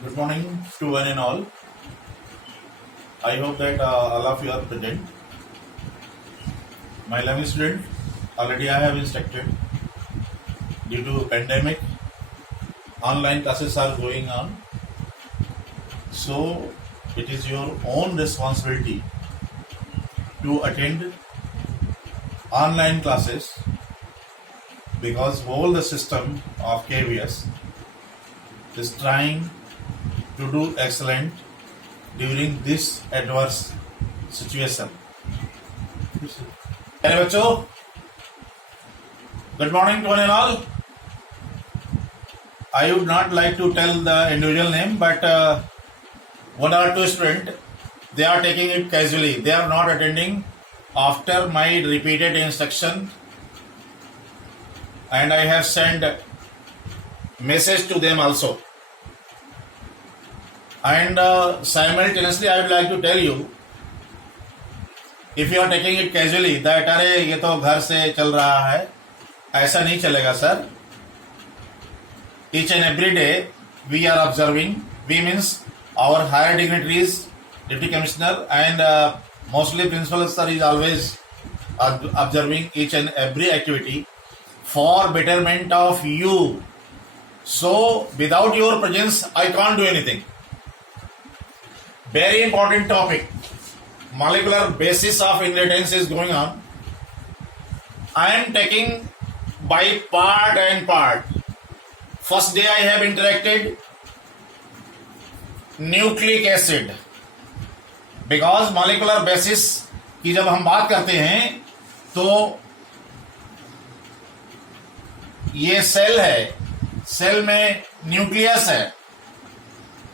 Good morning to one and all. I hope that all of you are present. My lovely student, already I have instructed. Due to pandemic, online classes are going on. So it is your own responsibility to attend online classes because whole the system of KVS is trying to do excellent during this adverse situation. Hey बच्चों, good morning to one and all. I would not like to tell the individual name, but one or two students, they are taking it casually. They are not attending after my repeated instruction, and I have sent message to them also. And simultaneously I would like to tell you, if you are taking it casually that अरे ये तो घर से चल रहा है, ऐसा नहीं चलेगा sir. Each and every day we are observing, we means our higher dignitaries, deputy commissioner and mostly principal sir is always observing each and every activity for betterment of you. So without your presence I can't do anything. Very important topic. Molecular basis of inheritance is going on. I am taking by part and part. First day I have interacted nucleic acid, because molecular basis की जब हम बात करते हैं तो ये cell है, cell में न्यूक्लियस है,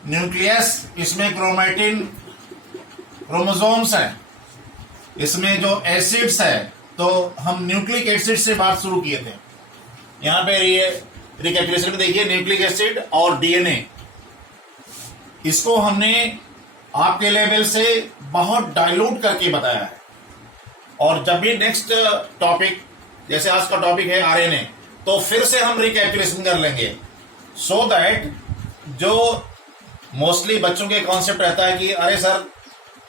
न्यूक्लियस इसमें क्रोमेटिन क्रोमोसोम्स हैं, इसमें जो एसिड्स है, तो हम न्यूक्लिक एसिड से बात शुरू किए थे. यहां पे ये रिकैपिटुलेशन में देखिए न्यूक्लिक एसिड और डीएनए, इसको हमने आपके लेवल से बहुत डाइल्यूट करके बताया है. और जब भी नेक्स्ट टॉपिक, जैसे आज का टॉपिक है आरएनए, तो फिर से हम रिकैपिटुलेशन कर लेंगे, सो दैट जो मोस्टली बच्चों के कॉन्सेप्ट रहता है कि अरे सर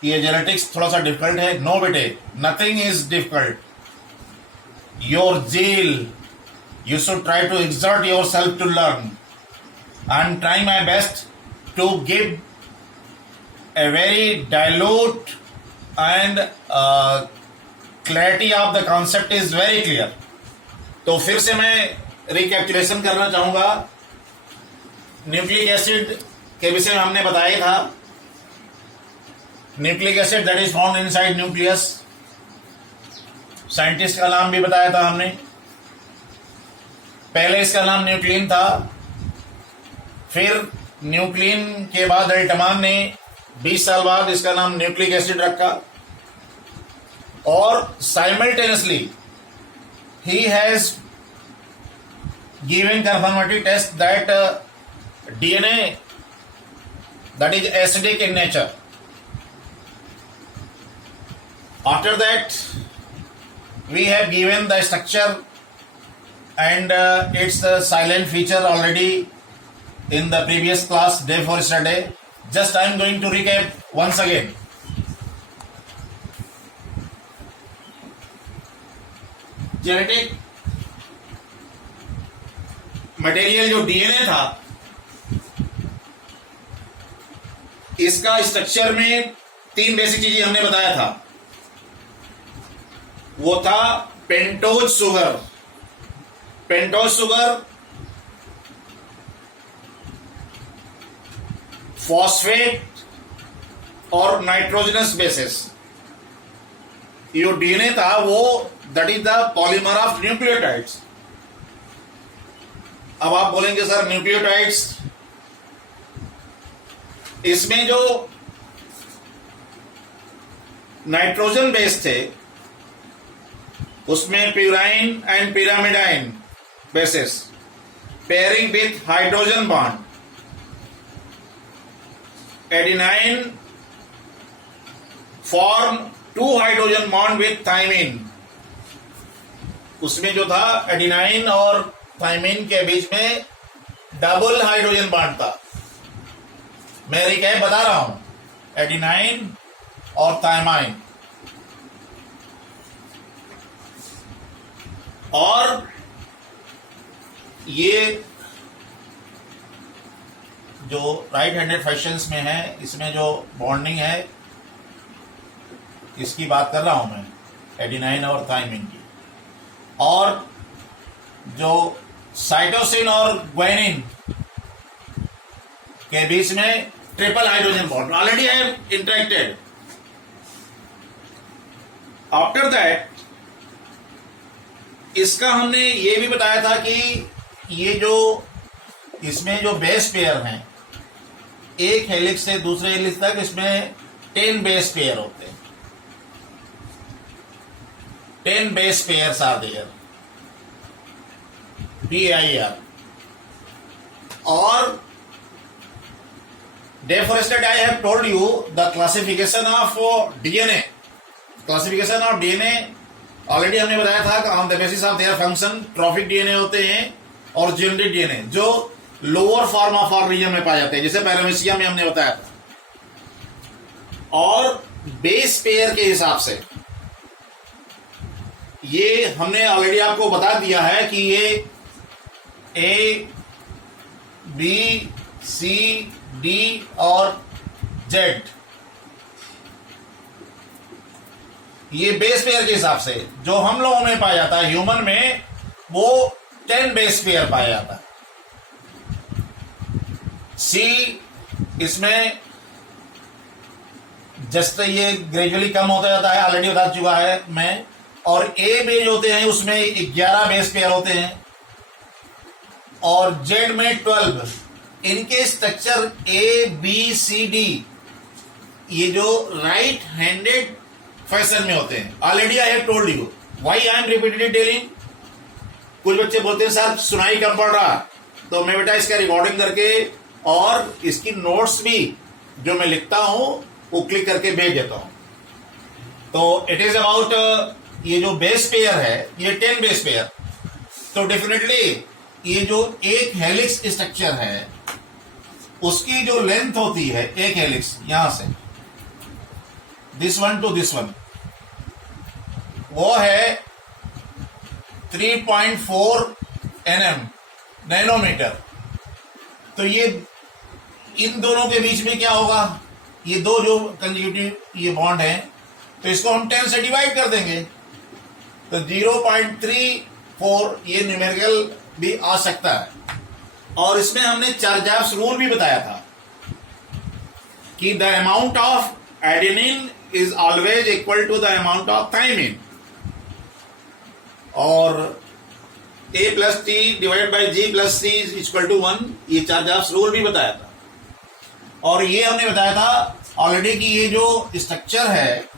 ये जेनेटिक्स थोड़ा सा डिफिकल्ट है. नो बेटे, nothing is difficult. Your zeal, you should try to exert yourself to learn. I am trying my best to give a very dilute and clarity of the concept is very clear. तो फिर से मैं recapitulation करना चाहूंगा. Nucleic acid के विषय में हमने बताया था. Nucleic acid that is found inside nucleus. Scientist का नाम भी बताया था हमने. पहले इसका नाम न्यूक्लिन था, फिर न्यूक्लिन के बाद अल्टमान ने 20 साल बाद इसका नाम न्यूक्लिक एसिड रखा. और साइमल्टेनियसली ही has given confirmatory test that DNA that is acidic in nature. After that we have given the structure and its silent feature already in the previous class, day for yesterday. Just I am going to recap once again. Genetic material जो DNA था, इसका structure में 3 basic चीजें हमने बताया था. वो था pentose sugar, pentose sugar, phosphate और नाइट्रोजनस बेसिस. जो डीएनए था वो that is the polymer of nucleotides. अब आप बोलेंगे सर न्यूक्लियोटाइड्स, इसमें जो नाइट्रोजन बेस थे उसमें purine and pyrimidine bases pairing with hydrogen bond. Adenine form 2 hydrogen bond with thymine. उसमें जो था एडिनाइन और थाइमिन के बीच में डबल हाइड्रोजन बॉन्ड था. मैं रिकैप बता रहा हूं, एडिनाइन और थायमाइन। और ये जो राइट हैंडेड फैक्शंस में है, इसमें जो बॉन्डिंग है, इसकी बात कर रहा हूं मैं, एडिनाइन और थायमिन की। और जो साइटोसिन और ग्वानिन के बीच में triple hydrogen bond already I have interacted. After that इसका हमने ये भी बताया था कि ये जो इसमें जो बेस पेयर हैं, एक हेलिक्स से दूसरे हेलिक्स तक इसमें 10 बेस पेयर होते हैं। 10 base pairs are there, PAIR। और deforested I have told you the classification of DNA। Classification of DNA already हमने बताया था on the basis of their function. Trophic DNA होते हैं और जेनेरिक डीएनए जो लोअर फॉर्म ऑफ ऑर्गेनिज्म में पाए जाते हैं, जैसे पैरामीशिया में हमने बताया था। और बेस पेयर के हिसाब से ये हमने ऑलरेडी आपको बता दिया है कि ये A, B, C, D और Z, ये बेस पेयर के हिसाब से जो हम लोगों में पाया जाता है, ह्यूमन में वो 10 बेस पेयर पाया जाता है। C इसमें जस्ट ये ग्रेजुअली कम होता जाता है, ऑलरेडी बता चुका है मैं। और ए बेज होते हैं, उसमें 11 बेस पेयर होते हैं और जेड में 12। इनके स्ट्रक्चर ABCD ये जो राइट हैंडेड फैशन में होते हैं। Already I have told you, why I am repeatedly telling. कुछ बच्चे बोलते हैं सर सुनाई कम पड़ रहा, तो मैं बेटा इसका रिकॉर्डिंग करके और इसकी नोट्स भी जो मैं लिखता हूं वो क्लिक करके भेज देता हूं। तो इट इज अबाउट ये जो बेस पेयर है, ये 10 बेस पेयर। तो डेफिनेटली ये जो एक हेलिक्स स्ट्रक्चर है उसकी जो लेंथ होती है, एक हेलिक्स यहां से this one two this one, वो है 3.4 nm नैनोमीटर। तो ये इन दोनों के बीच में क्या होगा, ये दो जो कंसेक्यूटिव ये बॉन्ड है, तो इसको हम 10 से डिवाइड कर देंगे तो 0.34 ये न्यूमेरिकल भी आ सकता है। और इसमें हमने चार्जैप्स रूल भी बताया था कि the amount of adenine is always equal to the amount of thymine, और A plus T divided by G plus C is equal to 1, ये चार्जैप्स रूल भी बताया था। और ये हमने बताया था ऑलरेडी कि ये जो स्ट्रक्चर है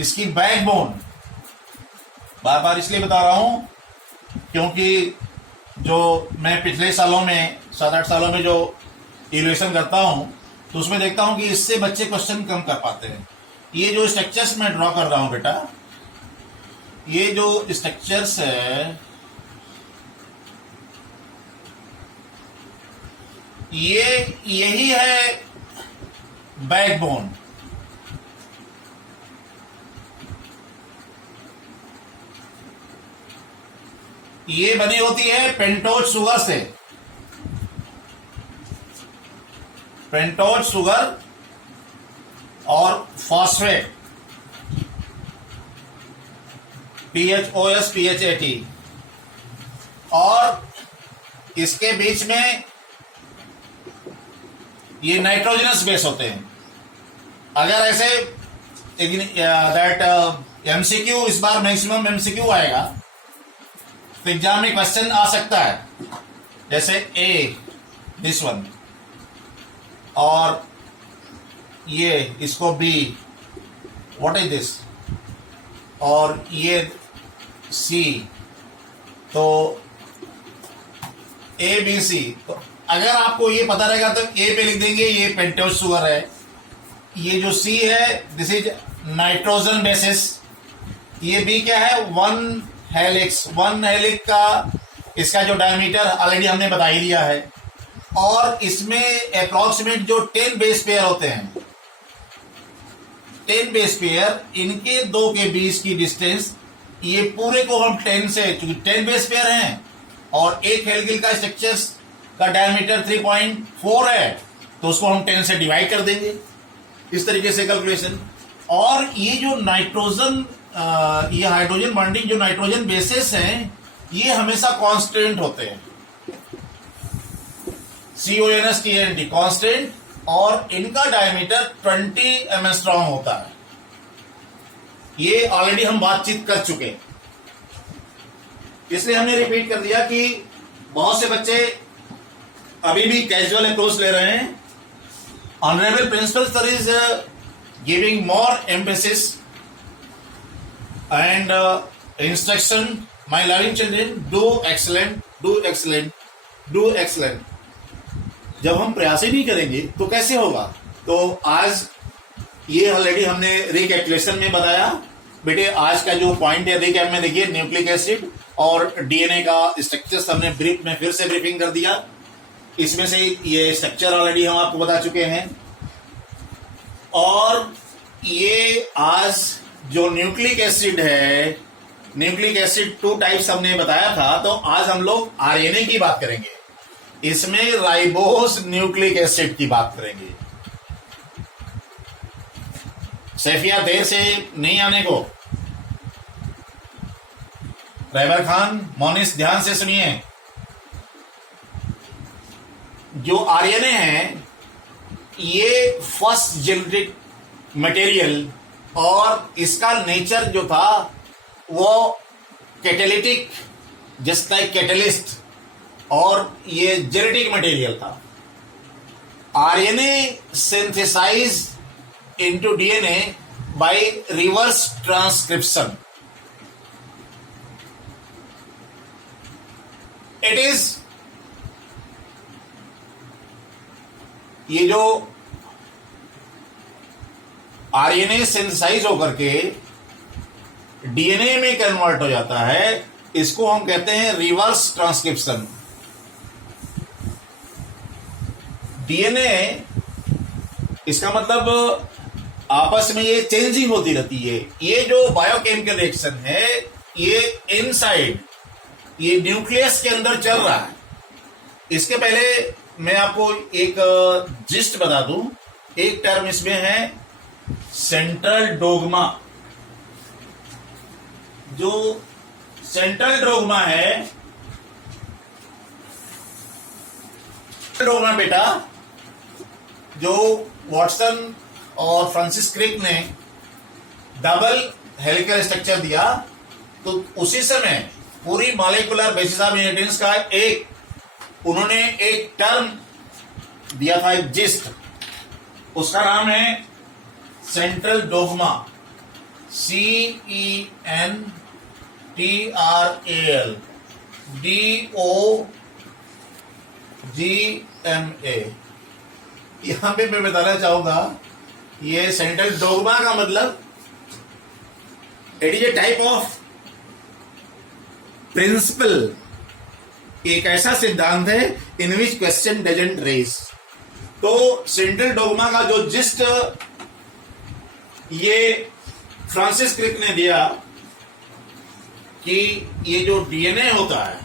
इसकी बैकबोन, बार बार इसलिए बता रहा हूं क्योंकि जो मैं पिछले सालों में 7-8 सालों में जो इवैल्यूएशन करता हूं तो उसमें देखता हूं कि इससे बच्चे क्वेश्चन कम कर पाते हैं। ये जो स्ट्रक्चर्स मैं ड्रॉ कर रहा हूं बेटा, ये जो स्ट्रक्चर्स है यही है बैकबोन। ये बनी होती है पेंटोज शुगर से, पेंटोज शुगर और फॉस्फेट PHOS PHAT, और इसके बीच में ये नाइट्रोजनस बेस होते हैं। अगर ऐसे दैट MCQ इस बार मैक्सिमम MCQ आएगा तो एग्जाम में क्वेश्चन आ सकता है, जैसे A दिस वन और ये इसको B व्हाट इज दिस, और ये C, तो ABC। तो अगर आपको ये पता रहेगा तो A पे लिख देंगे ये पेंटोज शुगर है, ये जो C है दिस इज नाइट्रोजन बेसिस, ये B क्या है 1 हेलिक्स। 1 हेलिक्स का इसका जो डायमीटर ऑलरेडी हमने बता ही दिया है, और इसमें अप्रॉक्सीमेट जो 10 बेस पेयर होते हैं, 10 बेस पेयर, इनके दो के बीच की डिस्टेंस, ये पूरे को हम 10 से, क्योंकि 10 बेस पेयर हैं और एक हेलिकल का स्ट्रक्चर का डायमीटर 3.4 है, तो उसको हम 10 से डिवाइड कर देंगे, इस तरीके से कैलकुलेशन। और ये जो नाइट्रोजन, ये हाइड्रोजन बॉन्डिंग जो नाइट्रोजन बेसेस हैं, ये हमेशा कांस्टेंट होते हैं, CONSTANT कांस्टेंट, और इनका डायमीटर 20 एंगस्ट्रॉम होता है। ये ऑलरेडी हम बातचीत कर चुके हैं, इसलिए हमने रिपीट कर दिया कि बहुत से बच्चे अभी भी कैजुअल अप्रोच ले रहे हैं। Honourable principal sir is giving more emphasis and instruction, my loving children, do excellent, do excellent, do excellent। जब हम प्रयास ही नहीं करेंगे तो कैसे होगा? तो आज ये ऑलरेडी हमने रिकैपिटुलेशन में बताया। बेटे आज का जो पॉइंट है रिकैप में देखिए, न्यूक्लिक एसिड और डीएनए का स्ट्रक्चर हमने ब्रीफ में फिर से ब्रीफिंग कर दिया। इसमें से ये स्ट्रक्चर ऑलरेडी हम आपको बता चुके हैं। और ये आज जो न्यूक्लिक एसिड है, न्यूक्लिक एसिड 2 टाइप्स हमने बताया था, तो आज हम लोग आरएनए की बात करेंगे। इसमें राइबोस न्यूक्लिक एसिड की बात करेंगे। सैफिया देर से नहीं आने को, रहबर खान, मोनिस ध्यान से सुनिए। जो आरएनए है ये फर्स्ट जेनेटिक मटेरियल, और इसका नेचर जो था वो कैटेलिटिक, जस्ट लाइक कैटलिस्ट, और ये जेनेटिक मटेरियल था। RNA synthesise into DNA by reverse transcription. It is, ये जो आरएनए सिंथेसाइज होकर के डीएनए में कन्वर्ट हो जाता है, इसको हम कहते हैं रिवर्स ट्रांसक्रिप्शन। डीएनए, इसका मतलब आपस में ये चेंजिंग होती रहती है। ये जो बायोकेमिकल रिएक्शन है ये इनसाइड, ये न्यूक्लियस के अंदर चल रहा है। इसके पहले मैं आपको एक जिस्ट बता दूं। एक टर्म इसमें है सेंट्रल डोगमा। जो सेंट्रल डोगमा है, डोगमा बेटा, जो वॉटसन और फ्रांसिस क्रिक ने डबल हेलिकल स्ट्रक्चर दिया, तो उसी समय पूरी मॉलिक्यूलर बेसिस ऑफ इनहेरिटेंस का उन्होंने एक टर्म दिया था, एक जिस्ट। उसका नाम है सेंट्रल डोगमा, CENTRAL DOGMA। यहां पे मैं बताना चाहूंगा, ये सेंट्रल डोगमा का मतलब it is a type of principle, एक ऐसा सिद्धांत है in which question doesn't raise. तो सेंट्रल डोगमा का जो जिस्ट ये फ्रांसिस क्रिक ने दिया कि ये जो डीएनए होता है,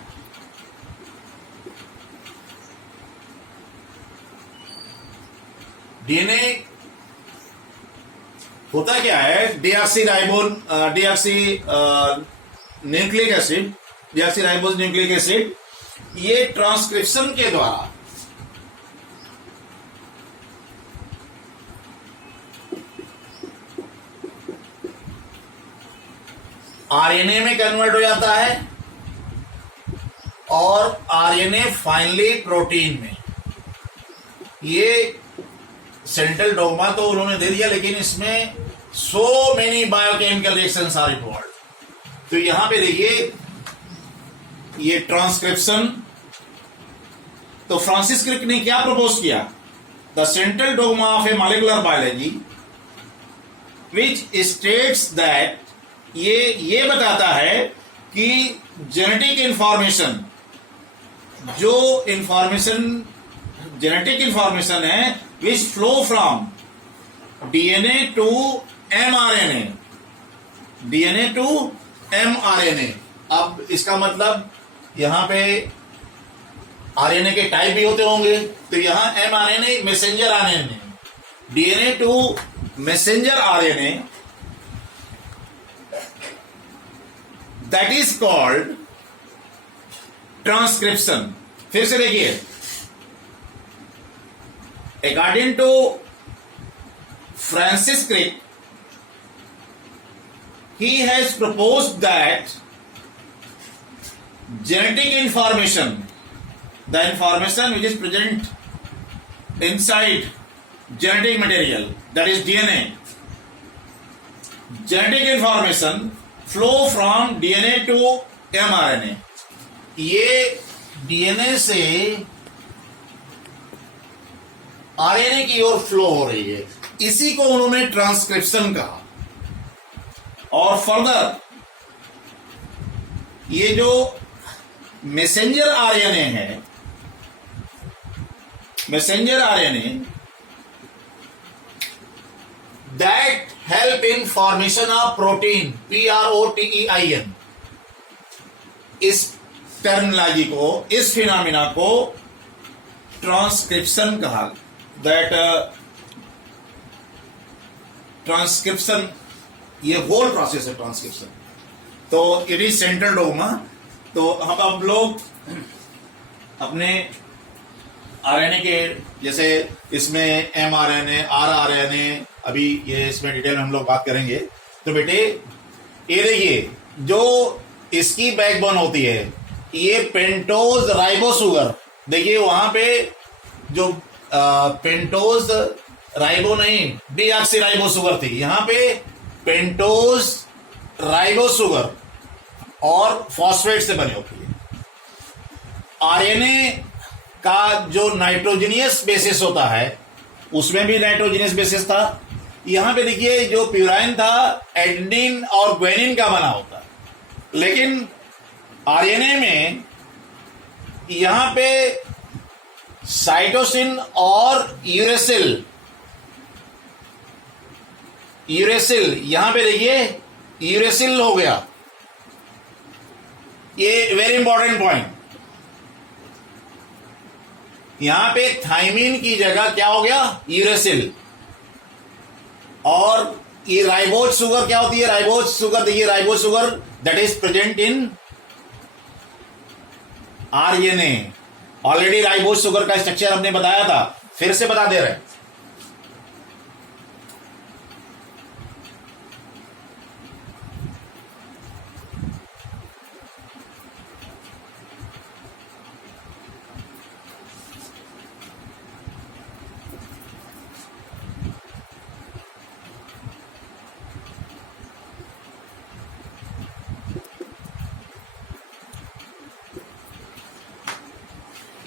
डीएनए होता क्या है, deoxy nucleic acid, deoxy ribose nucleic acid, ये ट्रांसक्रिप्शन के द्वारा आरएनए में कन्वर्ट हो जाता है, और आरएनए फाइनली प्रोटीन में। ये सेंट्रल डोगमा तो उन्होंने दे दिया, लेकिन इसमें so many biochemical reactions are involve. तो यहां पे देखिए ये ट्रांसक्रिप्शन। तो फ्रांसिस क्रिक ने क्या प्रपोज किया? The central dogma of a molecular biology which states that, ये बताता है कि जेनेटिक इंफॉर्मेशन, जो इंफॉर्मेशन जेनेटिक इंफॉर्मेशन है which flow from DNA to mRNA, DNA to mRNA. अब इसका मतलब यहां पे आरएनए के टाइप भी होते होंगे, तो यहां mRNA messenger RNA, DNA to messenger RNA, that is called transcription. फिर से देखिए, according to Francis Crick, he has proposed that genetic information, the information which is present inside genetic material, that is DNA, genetic information flow from DNA to mRNA। ये DNA से RNA की ओर flow हो रही है, इसी को उन्होंने transcription कहा। और फर्दर ये जो मैसेंजर आरएनए है, messenger RNA that help in formation of protein, PROTEIN, इस टर्मिनोलॉजी को, इस फिनोमिना को ट्रांसक्रिप्शन कहा। दैट ट्रांसक्रिप्शन, ये होल प्रोसेस है ट्रांसक्रिप्शन। तो इट इज सेंट्रल डोगमा। तो हम अब लोग अपने आरएनए के, जैसे इसमें एमआरएनए, आरआरएनए, अभी ये इसमें डिटेल में हम लोग बात करेंगे। तो बेटे ये देखिए, जो इसकी बैकबोन होती है, ये पेंटोज राइबो शुगर, देखिए वहां पे जो पेंटोज राइबो नहीं, डीऑक्सी शुगर थी, यहां पे पेंटोज राइबो शुगर और फॉस्फेट से बनी होती है। आरएनए का जो नाइट्रोजनियस बेसिस होता है, उसमें भी नाइट्रोजनियस बेसिस था। यहां पे देखिए जो प्यूराइन था एडेनिन और ग्वानिन का बना होता है, लेकिन आरएनए में यहां पे साइटोसिन और यूरेसिल, यहां पे देखिए यूरेसिल हो गया। ये वेरी इंपॉर्टेंट पॉइंट, यहां पे थाइमिन की जगह क्या हो गया, यूरेसिल। और ये राइबोज शुगर क्या होती है, राइबोज शुगर, देखिए ribose sugar that is present in RNA. Already ribose sugar का स्ट्रक्चर हमने बताया था, फिर से बता दे रहे हैं।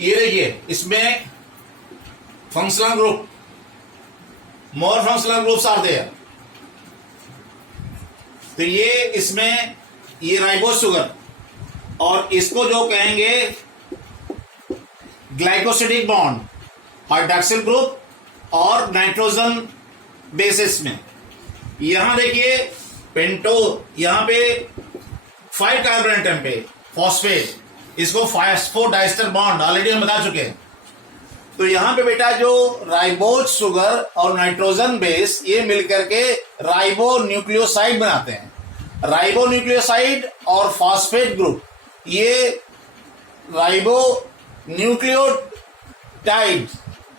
ये देखिए, इसमें functional group, more functional groups are there. तो ये इसमें ये राइबोज शुगर, और इसको जो कहेंगे ग्लाइकोसिडिक बॉन्ड, हाइड्रॉक्सिल ग्रुप और नाइट्रोजन बेसिस में। यहां देखिए पेंटो, यहां पे 5 कार्बन एटम पे फॉस्फेट, इसको फास्फोडाइस्टर बॉन्ड ऑलरेडी हम बता चुके हैं। तो यहां पे बेटा जो राइबोज शुगर और नाइट्रोजन बेस, ये मिलकर के राइबो न्यूक्लियोसाइड बनाते हैं। राइबो न्यूक्लियोसाइड और फॉस्फेट ग्रुप, ये राइबो न्यूक्लियोटाइड,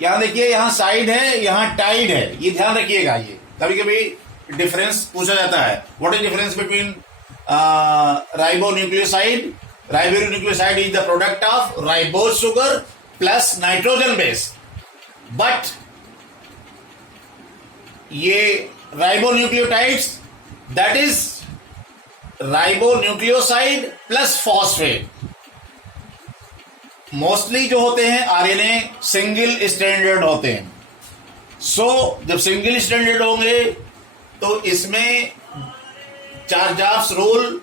यहां देखिए, यहां साइड है, यहां टाइड है, ये ध्यान रखिएगा। ये कभी कभी डिफरेंस पूछा जाता है, what is difference between ribo nucleoside? Ribonucleoside is the product of ribose sugar plus nitrogen base, but ये ribonucleotides that is ribonucleoside plus phosphate, mostly जो होते हैं आरएनए सिंगल स्ट्रैंडेड होते हैं। सो जब सिंगल स्ट्रैंडेड होंगे तो इसमें चार्ज-ऑफ रूल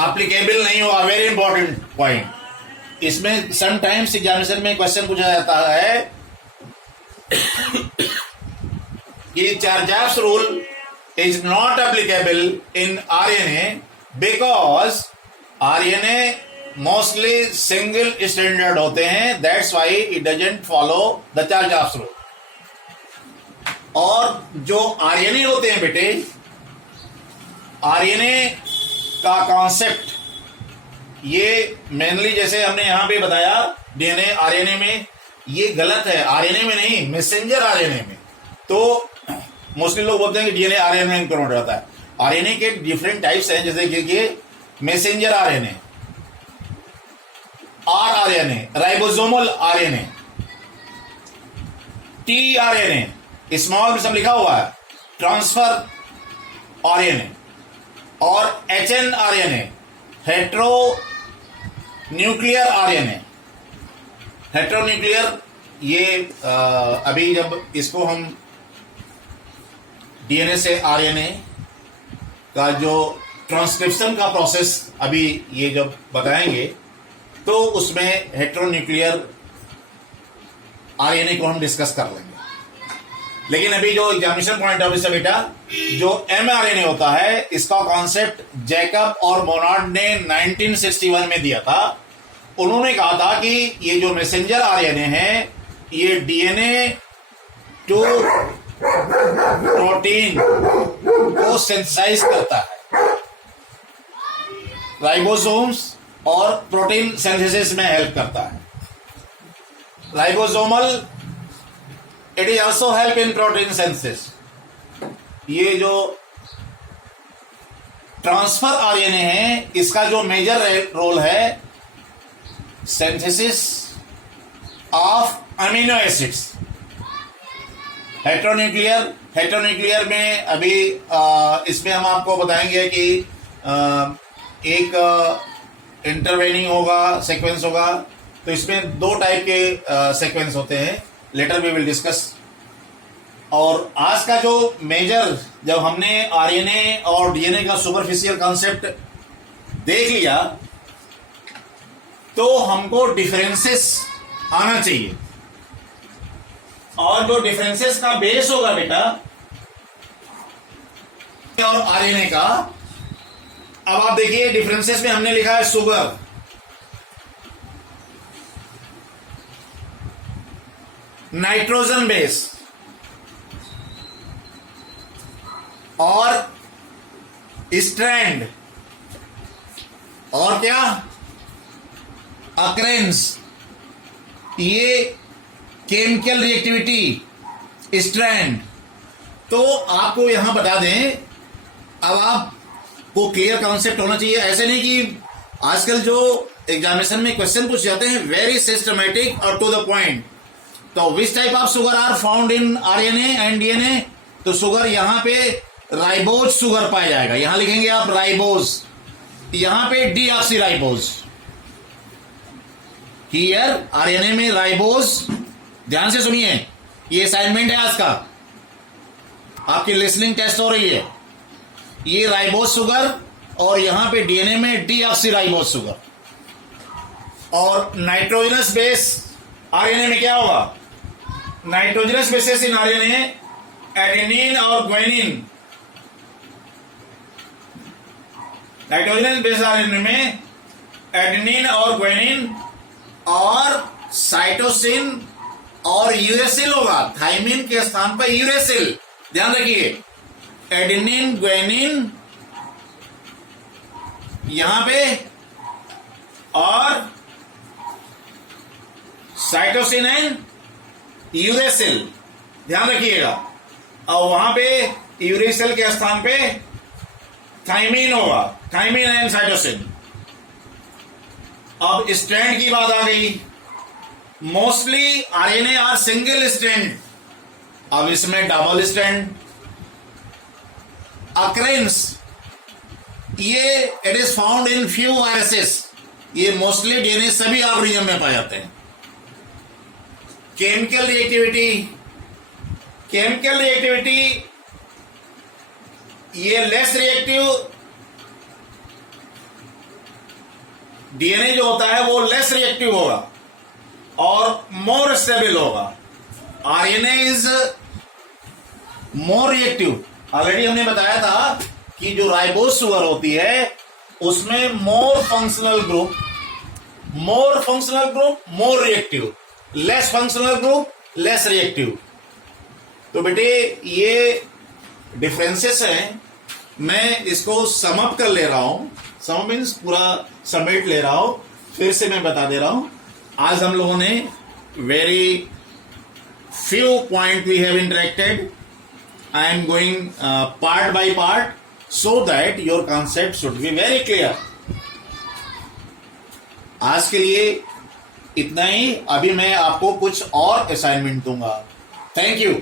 एप्लीकेबल नहीं होगा। वेरी इंपॉर्टेंट पॉइंट, इसमें समटाइम्स एग्जामिनेशन में क्वेश्चन पूछा जाता है कि Chargaff's rule is not applicable in RNA because RNA mostly single standard होते हैं, that's why it doesn't follow the Chargaff's rule. और जो आरएनए होते हैं बेटे, आरएनए का कॉन्सेप्ट ये मेनली जैसे हमने यहां पे बताया डीएनए आरएनए में, ये गलत है, आरएनए में नहीं, मैसेंजर आरएनए में। तो मोस्टली लोग बोलते हैं कि डीएनए आरएनए में कन्वर्ट होता है। आरएनए के डिफरेंट टाइप्स हैं, जैसे कि messenger RNA, RNA, ribosomal RNA, tRNA, small में सब लिखा हुआ है, ट्रांसफर आरएनए, और hnRNA, hetero nuclear RNA. Heteronuclear ये अभी जब इसको हम डीएनए से आरएनए का जो ट्रांसक्रिप्शन का प्रोसेस अभी ये जब बताएंगे तो उसमें हेट्रोन्यूक्लियर आरएनए को हम डिस्कस कर लेंगे। लेकिन अभी जो एग्जामिनेशन पॉइंट ऑफ व्यू से बेटा, जो एमआरएनए होता है, इसका कॉन्सेप्ट जैकब और मोनार्ड ने 1961 में दिया था। उन्होंने कहा था कि ये जो मैसेंजर आरएनए है ये डीएनए टू प्रोटीन को सिंथेसाइज करता है, राइबोसोम्स और प्रोटीन सिंथेसिस में हेल्प करता है। Ribosomal it is also help in protein synthesis. ये जो ट्रांसफर आरएनए है, इसका जो मेजर रोल है synthesis of amino acids. Heteronuclear में अभी इसमें हम आपको बताएंगे कि एक इंटरवेनिंग होगा, सीक्वेंस होगा, तो इसमें दो टाइप के सीक्वेंस होते हैं, लेटर वी विल डिस्कस। और आज का जो मेजर, जब हमने आरएनए और डीएनए का सुपरफिशियल कॉन्सेप्ट देख लिया तो हमको डिफरेंसेस आना चाहिए, और जो डिफरेंसेस का बेस होगा बेटा और आरएनए का, अब आप देखिए डिफरेंसेस में हमने लिखा है सुगर, नाइट्रोजन बेस और स्ट्रैंड, और क्या अक्रेंस, ये केमिकल रिएक्टिविटी स्ट्रैंड। तो आपको यहां बता दें, अब आपको क्लियर कॉन्सेप्ट होना चाहिए। ऐसे नहीं कि आजकल जो एग्जामिनेशन में क्वेश्चन पूछ जाते हैं वेरी सिस्टमैटिक और टू द पॉइंट। तो which type of sugar are found in RNA and DNA, तो शुगर यहां पे राइबोज शुगर पाया जाएगा, यहां लिखेंगे आप राइबोज, यहां पे डीऑक्सी राइबोज, हियर आरएनए में राइबोज। ध्यान से सुनिए, ये असाइनमेंट है आज का, आपकी लिसनिंग टेस्ट हो रही है। ये राइबोज शुगर और यहां पे डीएनए में डीऑक्सी राइबोज शुगर। और नाइट्रोजनस बेस आरएनए में क्या होगा, nitrogenous bases in RNA adenine और ग्वानिन। नाइट्रोजनस बेस आरएनए में एडेनिन और ग्वानिन और साइटोसिन और यूरेसिल होगा, थाइमिन के स्थान पर यूरेसिल। ध्यान रखिए, एडेनिन ग्वानिन यहां पे और साइटोसिन एंड यूरेसिल, ध्यान रखिएगा। और वहां पे यूरेसिल के स्थान पे थाइमिन होगा, थाइमिन एंड साइटोसिन। अब स्ट्रैंड की बात आ गई। Mostly RNA are single strand, अब इसमें डबल स्ट्रैंड। अक्रेंस, ये it is found in few viruses, ये मोस्टली डीएनए सभी ऑर्गेनिज्म में पाए जाते हैं। केमिकल रिएक्टिविटी ये लेस रिएक्टिव डीएनए जो होता है वो लेस रिएक्टिव होगा और मोर स्टेबल होगा। RNA is more reactive. Already हमने बताया था कि जो राइबोज शुगर होती है उसमें मोर functional group, more reactive, less functional group less reactive. तो बेटे ये डिफरेंसेस हैं। मैं इसको सम अप कर ले रहा हूं, सम मीन्स पूरा समेट ले रहा हूं, फिर से मैं बता दे रहा हूं। आज हम लोगों ने very few point we have interacted. I am going part by part so that your concept should be very clear. आज के लिए इतना ही। अभी मैं आपको कुछ और असाइनमेंट दूंगा। Thank you.